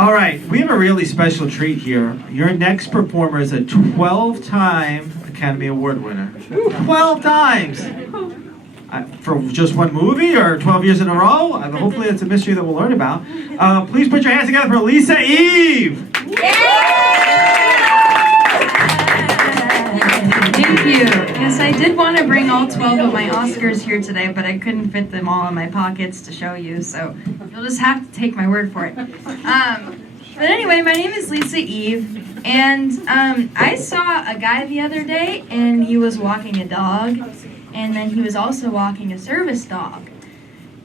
All right, we have a really special treat here. Your next performer is a 12-time Academy Award winner. 12 times! For just one movie or 12 years in a row? Hopefully it's a mystery that we'll learn about. Please put your hands together for Lisa Eve! Thank you. Yes, I did want to bring all 12 of my Oscars here today, but I couldn't fit them all in my pockets to show you, so you'll just have to take my word for it. But anyway, my name is Lisa Eve, and I saw a guy the other day, and he was walking a dog, and then he was also walking a service dog.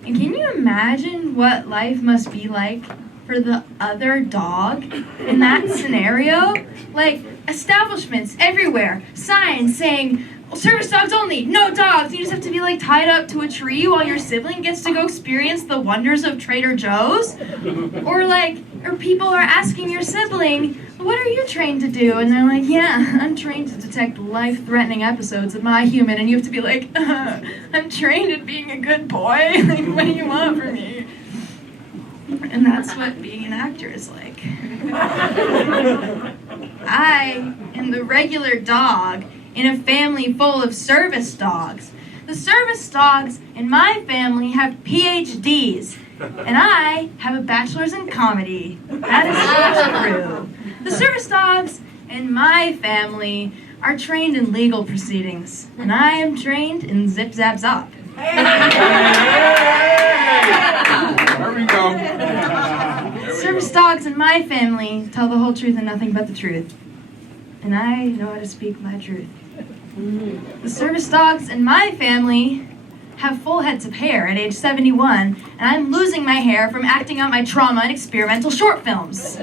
And can you imagine what life must be like for the other dog in that scenario? Like, establishments everywhere, signs saying, service dogs only, no dogs. You just have to be like tied up to a tree while your sibling gets to go experience the wonders of Trader Joe's. Or people are asking your sibling, what are you trained to do? And they're like, yeah, I'm trained to detect life-threatening episodes of My Human. And you have to be like, I'm trained at being a good boy. Like, what do you want from me? And that's what being an actor is like. I am the regular dog in a family full of service dogs. The service dogs in my family have PhDs, and I have a bachelor's in comedy. That is true. The service dogs in my family are trained in legal proceedings, and I am trained in zip zap zop. There we go. Service dogs in my family tell the whole truth and nothing but the truth. And I know how to speak my truth. The service dogs in my family have full heads of hair at age 71, and I'm losing my hair from acting out my trauma in experimental short films.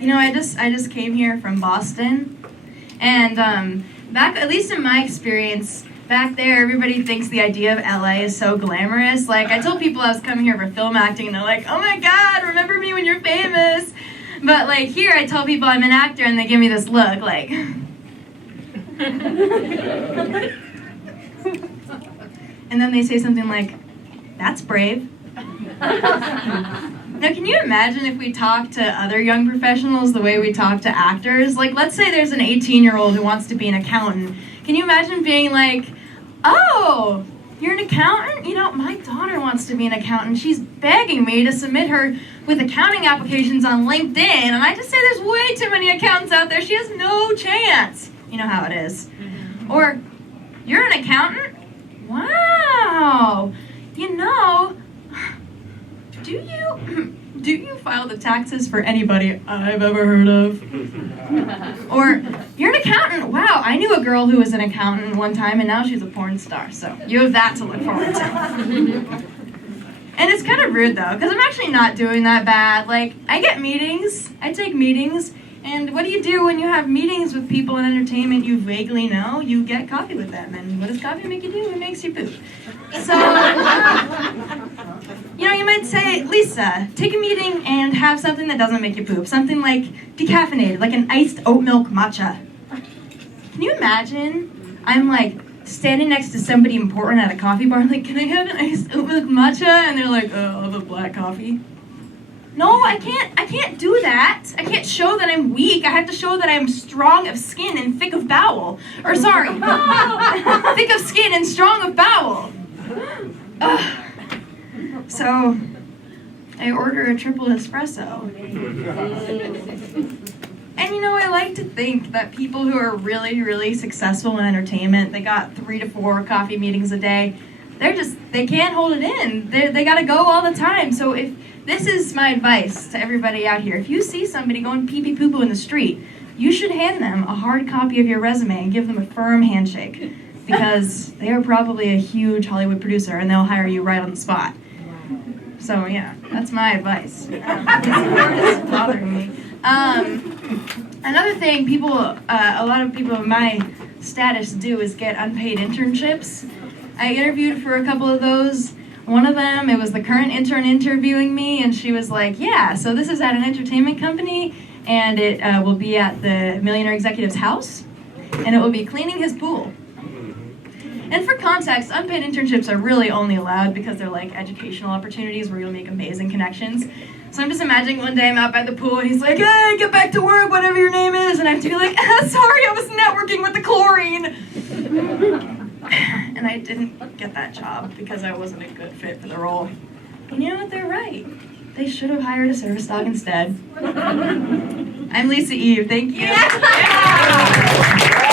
You know, I just came here from Boston, and back, at least in my experience, back there, everybody thinks the idea of LA is so glamorous. Like, I told people I was coming here for film acting, and they're like, oh my god, remember me when you're famous. But, like, here I tell people I'm an actor, and they give me this look, like... And then they say something like, that's brave. Now, can you imagine if we talked to other young professionals the way we talk to actors? Like, let's say there's an 18-year-old who wants to be an accountant. Can you imagine being like, oh, you're an accountant? You know, my daughter wants to be an accountant. She's begging me to submit her with accounting applications on LinkedIn, and I just say there's way too many accountants out there. She has no chance. You know how it is. Mm-hmm. Or, you're an accountant? Wow. You know, do you file the taxes for anybody I've ever heard of? Or, you're an accountant. Wow, I knew a girl who was an accountant one time, and now she's a porn star. So you have that to look forward to. And it's kind of rude, though, because I'm actually not doing that bad. Like, I get meetings. I take meetings. And what do you do when you have meetings with people in entertainment you vaguely know? You get coffee with them. And what does coffee make you do? It makes you poop. So, you know, you might say, Lisa, take a meeting and have something that doesn't make you poop. Something like decaffeinated, like an iced oat milk matcha. Can you imagine? I'm like standing next to somebody important at a coffee bar, like, can I have an iced oat milk matcha? And they're like, oh, I'll have a black coffee. No, I can't do that. I can't show that I'm weak. I have to show that I'm strong of skin and thick of bowel. Or sorry, thick of skin and strong of bowel. Ugh. So, I order a triple espresso. And you know, I like to think that people who are really, really successful in entertainment, they got 3 to 4 coffee meetings a day, they can't hold it in. They gotta go all the time. So this is my advice to everybody out here. If you see somebody going pee-pee-poo-poo in the street, you should hand them a hard copy of your resume and give them a firm handshake, because they are probably a huge Hollywood producer and they'll hire you right on the spot. So yeah, that's my advice. It's bothering me. Another thing a lot of people of my status do is get unpaid internships. I interviewed for a couple of those. One of them, it was the current intern interviewing me, and she was like, yeah, so this is at an entertainment company, and it will be at the millionaire executive's house, and it will be cleaning his pool. And for context, unpaid internships are really only allowed because they're like educational opportunities where you'll make amazing connections. So I'm just imagining one day I'm out by the pool and he's like, hey, get back to work, whatever your name is. And I have to be like, sorry, I was networking with the chlorine. And I didn't get that job because I wasn't a good fit for the role. And you know what, they're right. They should have hired a service dog instead. I'm Lisa Eve, thank you. Yeah.